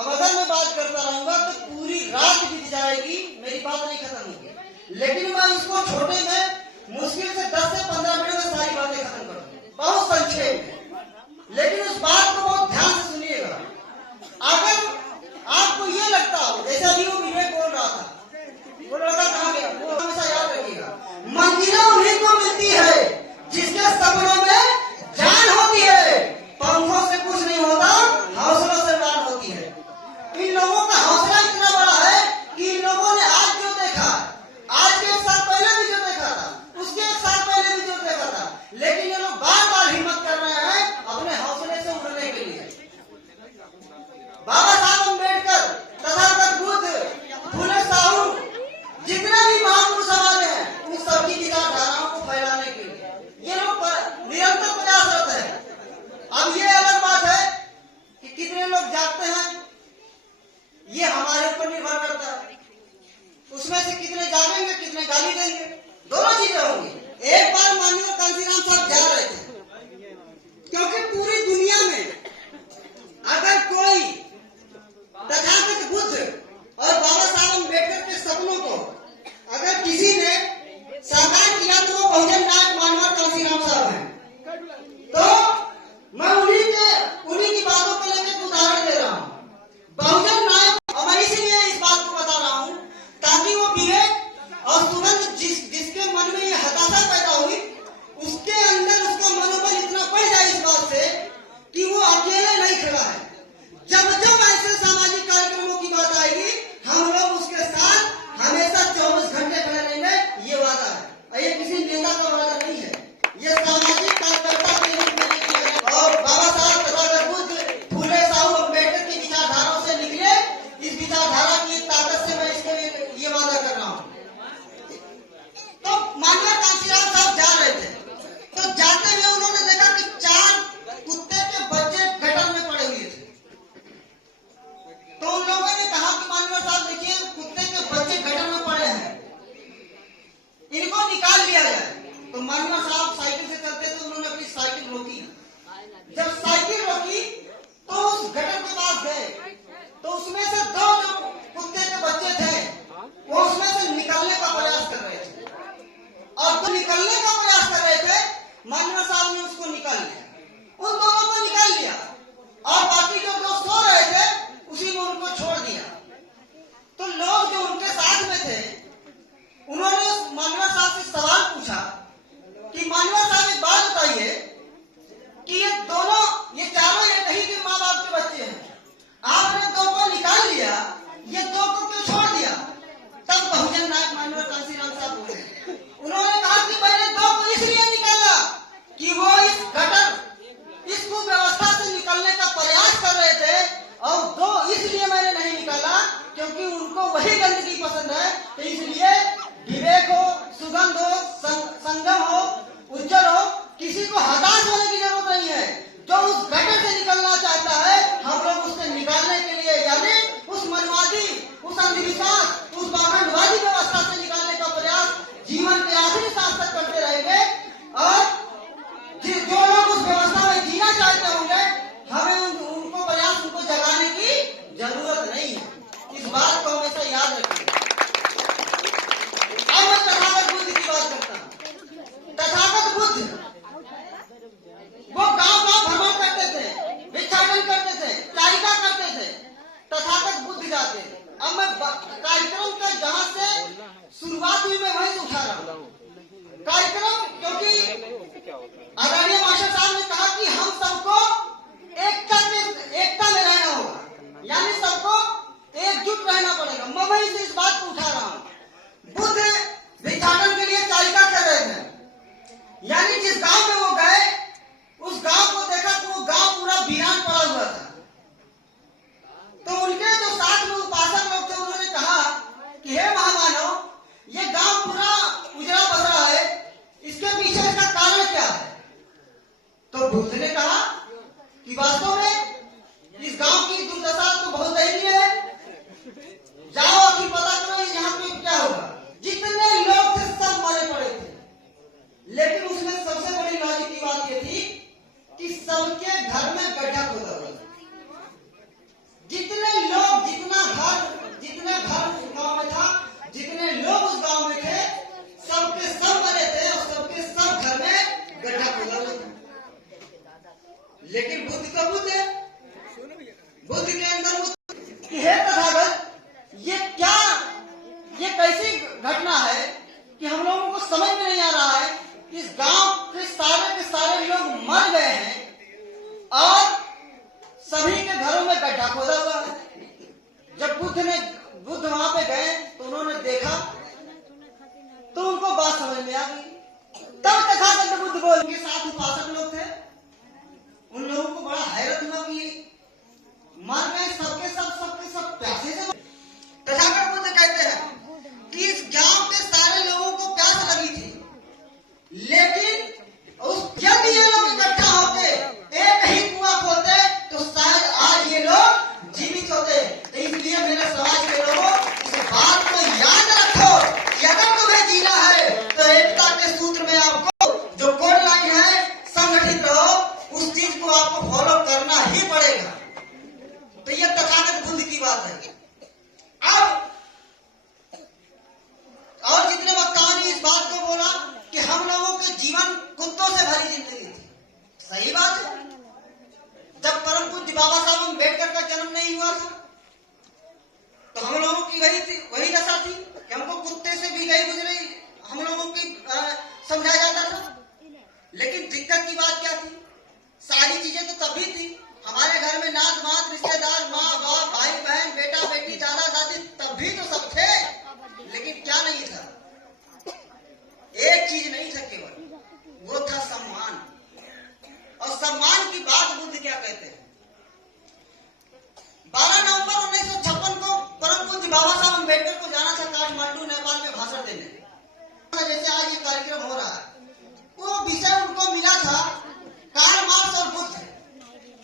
अब अगर मैं बात करता रहूंगा तो पूरी रात बीत जाएगी, मेरी बात नहीं खत्म होगी। लेकिन मैं इसको छोटे में मुश्किल से 10 से 15 मिनट में सारी बातें खत्म कर दूंगा, बहुत संक्षेप में। लेकिन उस बात को बहुत ध्यान से सुनिएगा। अगर आपको ये लगता हो जैसा भी वो विवेक बोल रहा था, वो लड़का कहाँ गया, वो हमेशा याद रखिएगा, मंजिलें उन्हीं को मिलती है जिसके सपनों में जान होती है। पंखों से कुछ नहीं होता, हौसलों से जान होती है। इन लोगों का हौसला इतना बड़ा है कि इन लोगों ने आज जो देखा, आज के 1 साल पहले भी जो देखा था, उसके 1 साल पहले भी जो देखा था, लेकिन ये लोग बार बार हिम्मत कर रहे हैं अपने हौसले से उड़ने के लिए। बाबा साहब अम्बेडकर, तथागत बुद्ध, फुले साहू, जितने भी महापुरुष हमारे हैं, उन सबकी विचारधाराओं को फैलाने के लिए ये लोग निरंतर प्रयासरत है। अब ये अलग बात है कि कितने लोग जागते हैं, ये हमारे ऊपर निर्भर करता है। उसमें से कितने जागेंगे, कितने गाली देंगे, दोनों चीजें होंगी। एक बार माननीय कांशीराम साहब जा रहे थे, क्योंकि पूरी दुनिया में अगर कोई तथागत बुद्ध और बाबा साहब अम्बेडकर के सपनों को अगर किसी ने साकार किया तो वो बहुजन नायक माननीय कांशीराम साहब हैं। तो मैं उन्हीं की बातों को लेकर उदाहरण दे रहा हूँ। बहुजन नायक, और मैं इसलिए इस बात को बता रहा हूँ ताकि वो विवेक और सुगंध जिसके मन में ये हताशा पैदा हुई, उसके अंदर उसका मनोबल इतना बढ़ जाए इस बात से कि वो अकेले नहीं खड़ा है। जब जब ऐसे सामाजिक कार्यक्रमों की बात आएगी, हम लोग उसके साथ हमेशा 24 घंटे खड़े रहेंगे, ये वादा है। और ये किसी नेता का वादा नहीं है, ये सामाजिक कार्यकर्ता के रूप में किया गया। और बाबा साहब तथागत बुद्ध, फुले साहू अम्बेडकर की विचारधाराओं से निकले, इस विचारधारा की ताकत से मैं इसके ये वादा कर रहा हूँ। तो माननीय कांशीराम साहब जा रहे थे, तो जाते हुए उन्होंने देखा कि 4 कुत्ते के बच्चे गटर में पड़े हुए थे। तो उन लोगों ने कहा कि माननीय साहब देखिए, कुत्ते के बच्चे गटर में पड़े हैं, इनको निकाल लिया जाए। तो माननीय साहब साइकिल से चलते थे, उन्होंने अपनी साइकिल रोकी। जब साइकिल रोकी तो उस गटर के पास गए, तो उसमें से 2 जो कुत्ते के बच्चे थे वो उसमें से निकलने का प्रयास कर रहे थे, और तो निकलने का प्रयास कर रहे थे, माननीय साहब ने उसको निकाल लिया, उन दोनों को निकाल लिया, और बाकी जो 2 सो रहे थे उसी में उनको छोड़ दिया। तो लोग जो उनके साथ में थे, उन्होंने माननीय साहब से सवाल पूछा कि माननीय साहब एक बात बताइए कि ये चारों एक ही के माँ बाप के बच्चे हैं, आपने 2 को निकाल लिया, ये 2 को क्यों छोड़ दिया? तब बहुजन नायक माननीय कांशीराम साहब बोले, उन्होंने कहा कि मैंने 2 को इसलिए निकाला कि वो इस कुव्यवस्था से निकलने का प्रयास कर रहे थे, और 2 इसलिए मैंने नहीं निकाला क्योंकि उनको वही गंदगी पसंद है। तो इसलिए विवेक हो, सुगंध हो, संगम हो, उज्जवल हो, किसी को हताश होने की जरूरत नहीं है। जो उस गटर से निकलना चाहता है, हम लोग उससे निकालने के लिए, यानी उस मनवादी, उस अंधविश्वास, उस बावनवादी व्यवस्था से निकालने का प्रयास जीवन के आखिरी सांस तक करते रहेंगे। और जो लोग उस व्यवस्था में जीना चाहते होंगे, हमें उनको प्रयास, उनको जगाने की जरूरत नहीं है। इस बात को हमेशा याद रखिए। अब मैं तथागत बुद्ध की बात करता हूँ। तथागत बुद्ध वो गांव-गांव भ्रमण करते थे, भिक्षाटन करते थे, चारिका करते थे, तथागत बुद्ध जाते थे। अब मैं कार्यक्रम का जहां से शुरुआत हुई मैं वहीं से उठा रहा हूँ कार्यक्रम, क्योंकि आदरणीय मास्टर साहब ने कहा कि हम सबको एकता में रहना होगा, यानी सबको एकजुट रहना पड़ेगा। मैं वहीं से इस बात को उठा रहा हूँ। बुद्ध भिक्षाटन के लिए चारिका कर रहे थे, यानी जिस गांव में वो गए, उस गांव को देखा तो वो गांव पूरा वीरान पड़ा हुआ था। तो उनके जो साथ में उपासक लोग थे, उन्होंने कहा कि हे महामानव, ये गांव पूरा उजड़ा पसरा है, इसके पीछे इसका कारण क्या है? तो बुद्ध ने कहा कि वास्तव में इस गांव की दुर्दशा तो बहुत दयनीय है, जाओ अभी पता करो यहाँ पे क्या होगा। जितने लोग थे सब मरे पड़े थे, लेकिन उसमें सबसे बड़ी लॉजिक की बात ये थी कि सबके घर में गड्ढा खोदा हुआ था। जितने लोग लेकिन बुद्ध तो बुद्ध है, बुद्ध के अंदर कि हे तथागत, ये कैसी घटना है कि हम लोगों को समझ में नहीं आ रहा है। इस गांव के सारे लोग मर गए हैं और सभी के घरों में गड्ढा खोदा हुआ है। जब बुद्ध वहां पे गए तो उन्होंने देखा तो उनको बात समझ में आ गई। तब तथागत बुद्ध बोले, उनके साथ उपासक लोग थे, उन लोगों को बड़ा हैरत हुआ कि मर गए सबके सब प्यासे से। तथागत बुद्ध कहते हैं कि इस गांव के सारे लोगों को प्यास लगी थी, लेकिन जब ये लोग इकट्ठा होते एक ही कुआं खोलते तो शायद आज ये लोग जीवित होते। तो इसलिए मेरे समाज के लोगों इस बात को याद रखो कि अगर तुम्हें जीना है तो एकता के सूत्र में आपको जो कोड लाइन है, संगठित रहो, उस चीज को आपको फॉलो करना ही पड़ेगा। तो ये तथागत बुद्ध की बात है। अब और जितने वक्ताओं ने इस बात को बोला कि हम लोगों के जीवन कुत्तों से भरी जिंदगी थी, सही बात है। जब परम पूज्य बाबा साहब अम्बेडकर का जन्म नहीं हुआ था तो हम लोगों की वही दशा थी कि हमको कुत्ते से भी गई गुजरे हम लोगों की समझाया जाता था। लेकिन दिक्कत की बात क्या थी? सारी चीजें तो तब भी थी। हमारे घर में नात मात रिश्तेदार, माँ बाप, भाई बहन, बेटा बेटी, दादा दादी, तब भी तो सब थे। लेकिन क्या नहीं था? एक चीज नहीं था केवल, वो था सम्मान। और सम्मान की बात बुद्ध क्या कहते हैं? 12 नवंबर 1956 को परम पूज्य बाबा साहब अम्बेडकर को जाना था काठमांडू नेपाल में भाषण देने। जैसे आज ये कार्यक्रम हो रहा है, वो विषय उनको मिला था कार्ल मार्क्स और बुद्ध।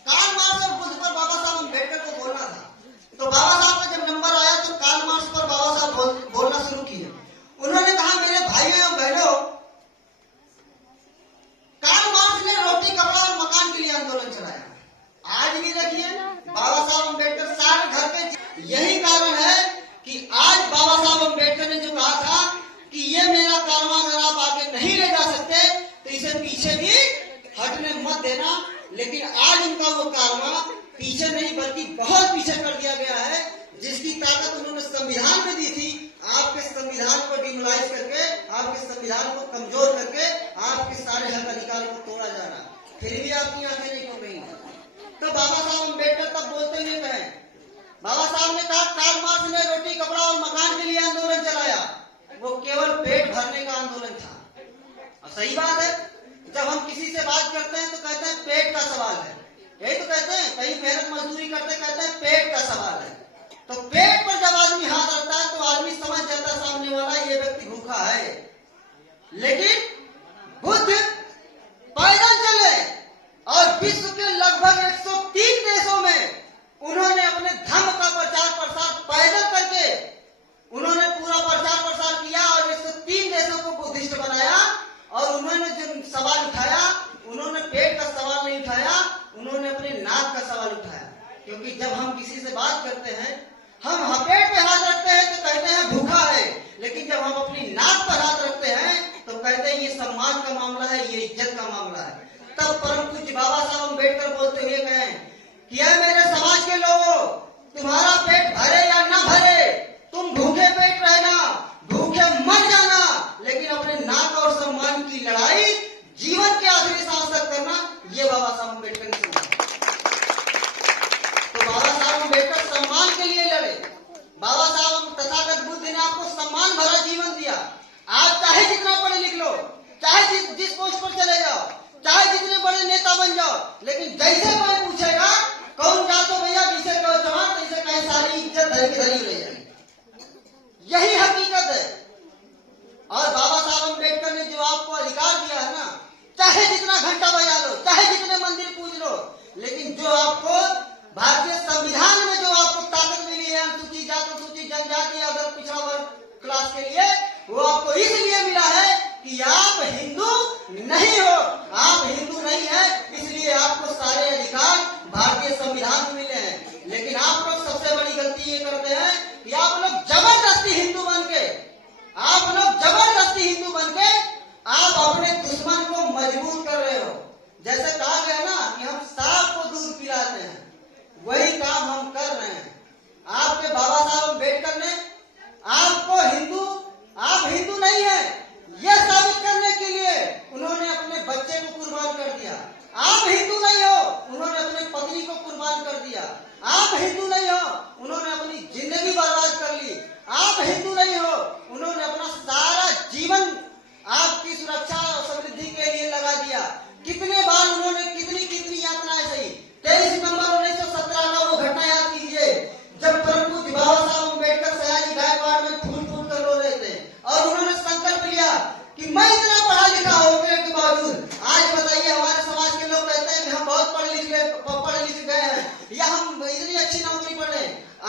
कार्ल मार्क्स और बुद्ध पर बाबा साहब अम्बेडकर को बोलना था। तो बाबा साहब का जब नंबर आया तो कार्ल मार्क्स पर बाबा साहब बोलना शुरू किए। उन्होंने कहा, मेरे भाइयों एवं बहनों, कार्ल मार्क्स ने रोटी कपड़ा और मकान के लिए आंदोलन चलाया। आज भी देखिए बाबा साहब अम्बेडकर सारे घर पे। यही कारण है कि आज बाबा साहब अम्बेडकर ने जो कहा था कि ये मेरा कारवां अगर आप आगे नहीं ले जा सकते तो इसे पीछे भी हटने मत देना। लेकिन आज उनका वो कारवां पीछे नहीं बल्कि बहुत पीछे कर दिया गया है। जिसकी ताकत उन्होंने संविधान में दी थी, आपके संविधान को डिमोलाइज करके, आपके संविधान को कमजोर करके आपके सारे हक अधिकारों को तोड़ा जा रहा, फिर भी आपकी आंखें नहीं खुल रही। तो बाबा साहब अम्बेडकर तब बोलते हुए कहे, बाबा साहब ने कहा कार्ल मार्क्स ने रोटी कपड़ा और मकान के लिए आंदोलन चलाया, वो केवल पेट भरने का आंदोलन था। और सही बात है, जब हम किसी से बात करते हैं तो कहते हैं पेट का सवाल है, यही तो कहते हैं। कहीं मेहनत मजदूरी करते कहते हैं पेट का सवाल है। तो पेट पर जब आदमी हाथ रखता है तो आदमी समझ जाता है सामने वाला ये व्यक्ति भूखा है। लेकिन बुद्ध पैदल चले और विश्व के लगभग 103 देशों में उन्होंने अपने धर्म का प्रचार प्रसार पैदल करके उन्होंने पूरा प्रचार प्रसार किया और 103 देशों को बुद्धिस्ट बनाया। और उन्होंने जो सवाल उठाया, उन्होंने पेट का सवाल नहीं उठाया, उन्होंने अपने नाक का सवाल उठाया। क्योंकि जब हम किसी से बात करते हैं, हम पेट पे हाथ रखते हैं तो कहते हैं भूखा है, लेकिन जब हम अपनी नाक पर हाथ रखते हैं तो कहते हैं ये सम्मान का मामला है, ये इज्जत का मामला है। तब परम पूज्य बाबा साहब अम्बेडकर बोलते हुए कहें कि मेरे समाज के लोगों, तुम्हारा पेट भरे या ना भरे, तुम भूखे पेट रहना, भूखे मर जाना, लेकिन अपने नाक और सम्मान की लड़ाई जीवन के आखिरी सांस तक करना, ये बाबा साहब अम्बेडकर ने समझा। तो बाबा साहब अम्बेडकर सम्मान के लिए लड़े। बाबा साहब तथागत बुद्ध ने आपको सम्मान भरा जीवन दिया। आप चाहे जितना पढ़े लिख लो, चाहे जिस पोस्ट पर चले जाओ, चाहे जितने बड़े नेता बन जाओ, लेकिन जैसे कोई पूछेगा कौन जातो भैया, जिसे कहो जवान, तैसे कहे सारी इज्जत धरी की धरी रह जाएगी। यही हकीकत है। और बाबा साहब अम्बेडकर ने जो आपको अधिकार दिया है ना, चाहे जितना घंटा बजा लो, चाहे जितने मंदिर पूज लो, लेकिन जो आपको भारतीय संविधान में जो आपको ताकत मिली है अनुसूचित जाति, अनुसूचित जनजाति, अगर पिछड़ा वर्ग क्लास के लिए, वो आपको इसलिए मिला है कि आप हिंदू नहीं हो। आप हिंदू नहीं है, इसलिए आपको सारे अधिकार भारतीय संविधान में मिले हैं। लेकिन आप लोग सबसे बड़ी गलती ये करते हैं कि आप लोग जबरदस्ती हिंदू बनके आप अपने दुश्मन को मजबूर कर रहे हो। जैसे कहा गया ना कि हम साफ आप हिंदू नहीं हो, उन्होंने अपनी जिंदगी बर्बाद कर ली। आप हिंदू नहीं हो, उन्होंने अपना सारा जीवन आपकी सुरक्षा और समृद्धि के लिए लगा दिया। कितने बार उन्होंने कितनी कितनी यातनाएं सही। 23 सितंबर 1917 का वो घटना याद कीजिए, जब परम पूज्य बाबा साहब अम्बेडकर सयाजी गायकवाड़ में फूल फूल कर रो रहे थे और उन्होंने संकल्प लिया कि मैं इतना पढ़ा लिखा होने के बावजूद, आज बताइए हमारे समाज के लोग कहते हैं कि हम बहुत पढ़ लिख गए हैं या हम इतनी अच्छी नौकरी पढ़े।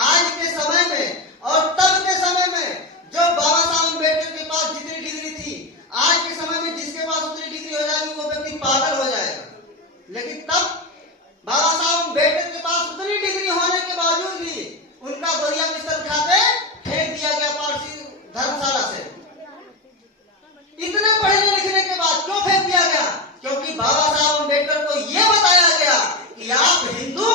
आज के समय में और तब के समय में जो बाबा साहब अम्बेडकर के पास जितनी डिग्री थी, आज के समय में जिसके पास उतनी डिग्री हो जाएगी वो व्यक्ति पागल हो जाएगा। लेकिन तब बाबा साहब अम्बेडकर के पास उतनी डिग्री होने के बावजूद भी उनका बोरिया बिस्तर उठा के फेंक दिया गया पारसी धर्मशाला से। इतने पढ़ने लिखने के बाद क्यों फेंक दिया गया? क्योंकि बाबा साहब अम्बेडकर को यह बताया गया कि आप हिंदू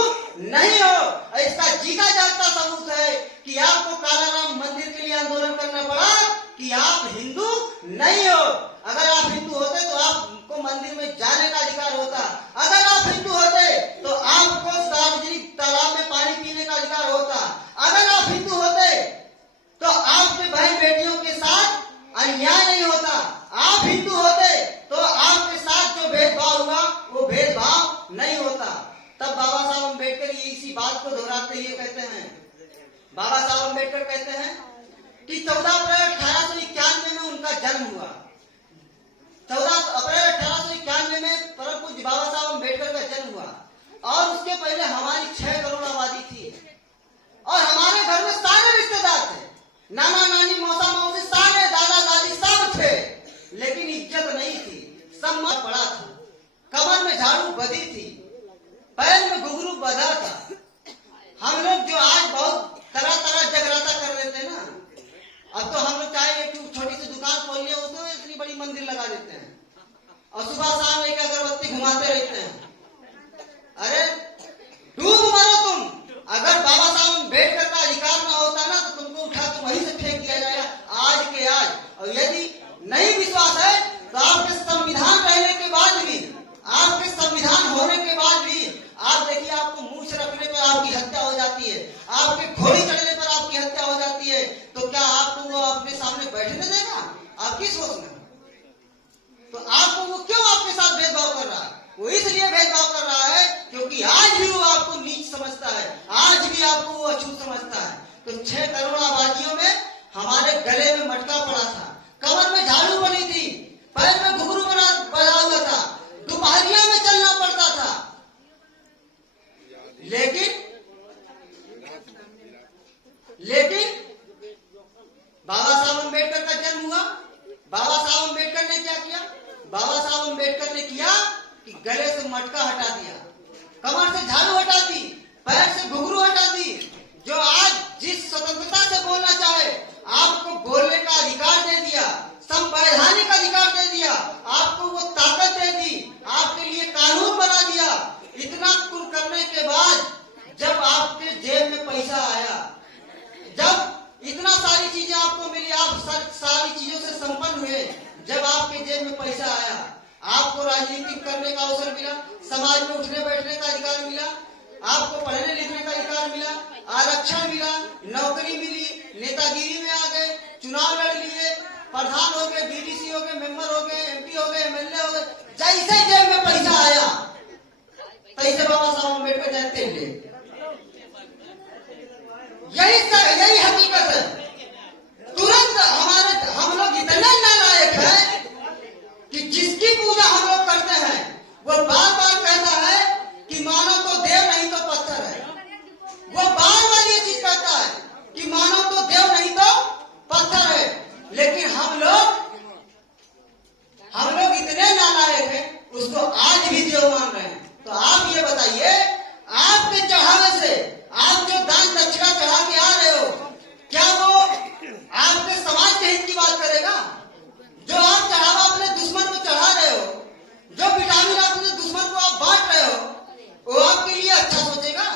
नहीं हो। इसका जीता जागता सबूत है कि आपको कालाराम मंदिर के लिए आंदोलन करना पड़ा कि आप हिंदू नहीं हो। अगर आप हिंदू होते तो आपको मंदिर में जाने का अधिकार होता। अगर आप हिंदू होते तो आपको सार्वजनिक तालाब में पानी पीने का अधिकार होता। अगर आप हिंदू होते तो आपके बहन बेटियों के साथ अन्याय नहीं होता। आप हिंदू होते तो आपके साथ जो भेदभाव हुआ वो भेदभाव नहीं होता। तब बाबा साहब अम्बेडकर इसी बात को दोहराते हुए कहते हैं, बाबा साहब अम्बेडकर कहते हैं कि 14 अप्रैल 1891 में उनका जन्म हुआ। 14 अप्रैल 1891 में परम पूज्य बाबा साहब अम्बेडकर का जन्म हुआ और उसके पहले हमारी 6 करोड़ आबादी थी और हमारे घर में सारे रिश्तेदार थे, नाना नानी मौसा मौसी सारे दादा दादी सब थे, लेकिन इज्जत नहीं थी। सब मत पड़ा था, कमर में झाड़ू बधी थी, पैर में घुंघरू बधा था। हम लोग जो आज बहुत तरह तरह जगराता कर रहे थे ना, अब तो हम लोग चाहे एक छोटी सी दुकान खोल लिया उसमें इतनी बड़ी मंदिर लगा देते हैं और सुबह शाम एक अगरबत्ती घुमाते रहते हैं। अरे डूब मरो तुम। अगर बाबा साहब अम्बेडकर का अधिकार ना होता ना तो तुमको उठा के वहीं से फेंक दिया जाएगा आज के आज। और यदि नहीं विश्वास है तो आपके संविधान रहने के बाद भी, आपके संविधान होने के बाद भी आप देखिए, आपको मूछ रखने पर आपकी हत्या हो जाती है, आपके घोड़ी चढ़ने पर आपकी हत्या हो जाती है, तो क्या आपको वो अपने सामने बैठने देगा? आपकी सोच में तो आपको वो क्यों आपके साथ भेदभाव कर रहा है? वो इसलिए भेदभाव कर रहा है क्योंकि आज भी वो आपको नीच समझता है, आज भी आपको वो अछूत समझता है। तो 6 करोड़ आबादियों में हमारे गले में मटका पड़ा था, कमर में झाड़ू बनी थी, पैर में घुंघरू बना हुआ था, दोपहरिया में चलना पड़ता था। लेकिन बाबा साहब अम्बेडकर का जन्म हुआ। बाबा साहब अम्बेडकर ने क्या किया? बाबा साहब अम्बेडकर ने किया कि गले से मटका हटा दिया, कमर से झाड़ू हटा दी, पैर से घुंघरू हटा दी। जो आज जिस स्वतंत्रता से बोलना चाहे आपको बोलने का अधिकार दे दिया, संवैधानिक अधिकार दे दिया, आपको वो ताकत दे दी, आपके लिए कानून बना दिया। इतना कुल करने के बाद जब आपके जेब में पैसा आया, जब इतना सारी चीजें आपको मिली, आप सारी चीजों से संपन्न हुए, जब आपके जेब में पैसा आया, आपको राजनीति करने का अवसर मिला, समाज में उठने बैठने का अधिकार मिला, आपको पढ़ने लिखने का अधिकार मिला, आरक्षण मिला, नौकरी मिली, नेतागिरी में आ गए, चुनाव लड़ लिए, प्रधान हो गए, बीडीसी हो गए, मेंबर हो गए, एमपी हो गए, एमएलए हो गए। जैसे जेब में पैसा आया तैसे बाबा साहब अम्बेडकर जानते हैं। यही हकीकत है। तुरंत हम लोग इतने नालायक हैं कि जिसकी पूजा हम लोग करते हैं वो बार बार कहता है कि मानो तो देव नहीं तो पत्थर है। वो बार बार ये चीज कहता है कि मानो तो देव नहीं तो पत्थर है। लेकिन हम लोग इतने नालायक हैं, उसको आज भी देव मान रहे हैं। तो आप ये बताइए, आपके चढ़ावे से, आप जो दान दक्षिणा चढ़ा के आ रहे हो, क्या वो आपके समाज के हित की बात करेगा? जो आप चढ़ावा अपने दुश्मन को चढ़ा रहे हो, जो विटामिन अपने दुश्मन को आप बांट रहे हो, वो आपके लिए अच्छा सोचेगा?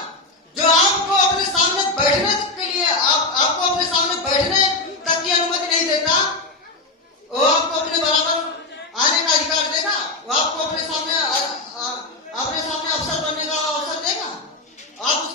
जो आपको अपने सामने बैठने के लिए, आपको अपने सामने बैठने तक की अनुमति नहीं देता, वो आपको अपने बराबर आने का अधिकार देगा? वो आपको अपने सामने अफसर बनने का अवसर देगा? आप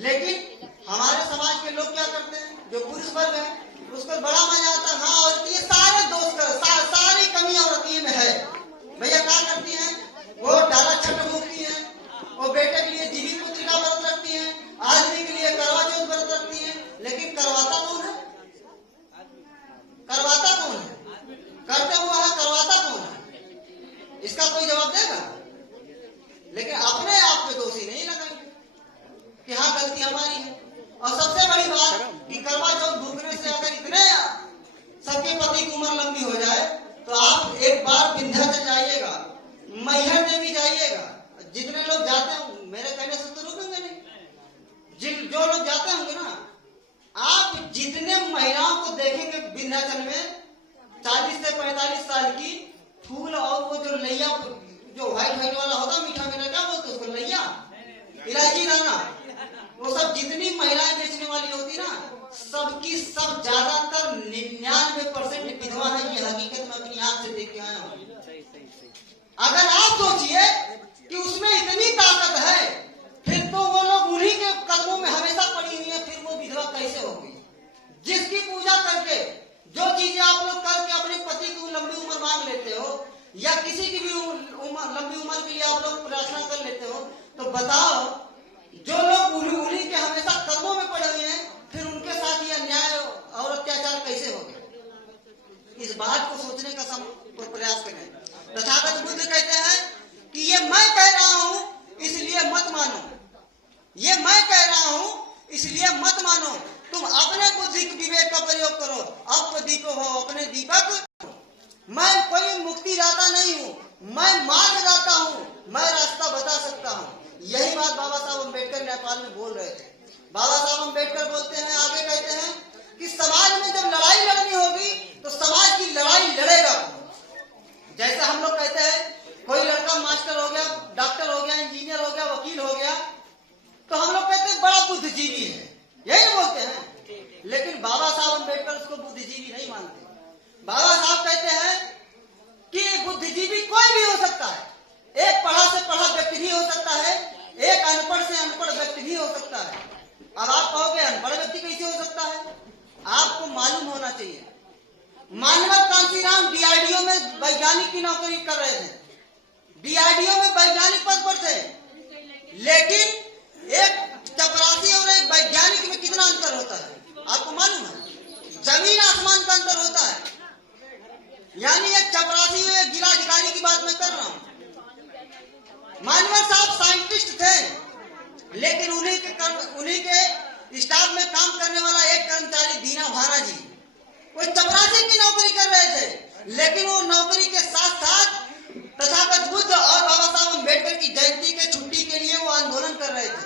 लेकिन हमारे समाज के लोग क्या करते हैं, जो पुरुष वर्ग है उसको बड़ा मजा आता है, हाँ औरत ये सारे दोष कर सारी कमी औरतिये में है। भैया क्या करती हैं, वो डाला छठ भूखती हैं, वो बेटे के लिए जीवित पुत्री का व्रत रखती हैं, आदमी के लिए करवा चौथ व्रत रखती हैं, लेकिन करवाता कौन है? करवाता कौन है? करते हुआ है, करवाता कौन है? इसका कोई जवाब देगा? लेकिन अपने आप पे दोषी नहीं लगाएंगे कि हाँ गलती हमारी है। और सबसे बड़ी बात कि करवा चौथ भूखने से अगर इतने सबके पति की उम्र लंबी हो जाए तो आप एक बार विंध्याचल जाइएगा, मैहर देवी जाइएगा। जितने लोग जाते हैं, मेरे कहने से तो रुकेंगे नहीं, जो लोग जाते होंगे ना, आप जितने महिलाओं को देखेंगे विंध्याचल में 40 से 45 साल की, फूल और वो जो लैया जो व्हाइट व्हाइट वाला होता मीठा मीठा, क्या बोलते उसको, लैया, इलायची दाना, वो सब जितनी महिलाएं बेचने वाली होती ना, सबकी सब ज्यादातर 99% विधवा है। ये हकीकत मैं अपनी आंख से देख के आया हूँ। अगर आप सोचिए कि उसमें इतनी ताकत है, फिर तो वो लोग उन्हीं के कदमों में हमेशा पड़ी हुई है, फिर वो विधवा कैसे होगी? जिसकी पूजा करके, जो चीजें आप लोग करके अपने पति की लंबी उम्र मांग लेते हो, या किसी की भी लंबी उम्र के लिए आप लोग प्रार्थना कर लेते हो, तो बताओ जो लोग उन्हीं के हमेशा कदमों में पड़े हुए हैं, फिर उनके साथ ये अन्याय और अत्याचार कैसे हो गया? इस बात को सोचने का प्रयास करें। तथागत बुद्ध कहते हैं कि ये मैं कह रहा हूं इसलिए मत मानो, ये मैं कह रहा हूं इसलिए मत मानो, तुम अपने बुद्धि विवेक का प्रयोग करो, अपदीपो हो अपने दीपक। मैं कोई मुक्ति दाता नहीं हूँ, मैं मार्ग दाता हूँ, मैं रास्ता बता सकता हूँ। यही बात बाबा साहब अम्बेडकर नेपाल में बोल रहे थे। बाबा साहब अम्बेडकर बोलते हैं, आगे कहते हैं कि समाज में जब लड़ाई लड़नी होगी तो समाज की लड़ाई लड़ेगा। जैसे हम लोग कहते हैं कोई लड़का मास्टर हो गया, डॉक्टर हो गया, इंजीनियर हो गया, वकील हो गया, तो हम लोग कहते हैं बड़ा बुद्धिजीवी है, यही बोलते हैं। लेकिन बाबा साहब अम्बेडकर उसको बुद्धिजीवी नहीं मानते। बाबा साहब कहते हैं कि बुद्धिजीवी कोई भी हो सकता है, एक पढ़ा से पढ़ा व्यक्ति भी हो सकता है, एक अनपढ़ से अनपढ़ व्यक्ति भी हो सकता है। अब आप कहोगे अनपढ़ व्यक्ति कैसे हो सकता है? आपको मालूम होना चाहिए। मानवत कांशीराम डीआरडीओ में वैज्ञानिक की नौकरी कर रहे थे, डीआरडीओ में वैज्ञानिक पद पर थे, लेकिन एक चपरासी और एक वैज्ञानिक में कितना अंतर होता है आपको मालूम है? जमीन आसमान का अंतर होता है। यानी एक चपरासी और एक जिला अधिकारी की बात मैं कर रहा हूँ। मानवर साहब साइंटिस्ट थे, लेकिन उन्हीं के स्टाफ में काम करने वाला एक कर्मचारी दीना भाना जी, वो चपरासी की नौकरी कर रहे थे, लेकिन वो नौकरी के साथ साथ तथागत बुद्ध और बाबा साहब अम्बेडकर की जयंती के छुट्टी के लिए वो आंदोलन कर रहे थे।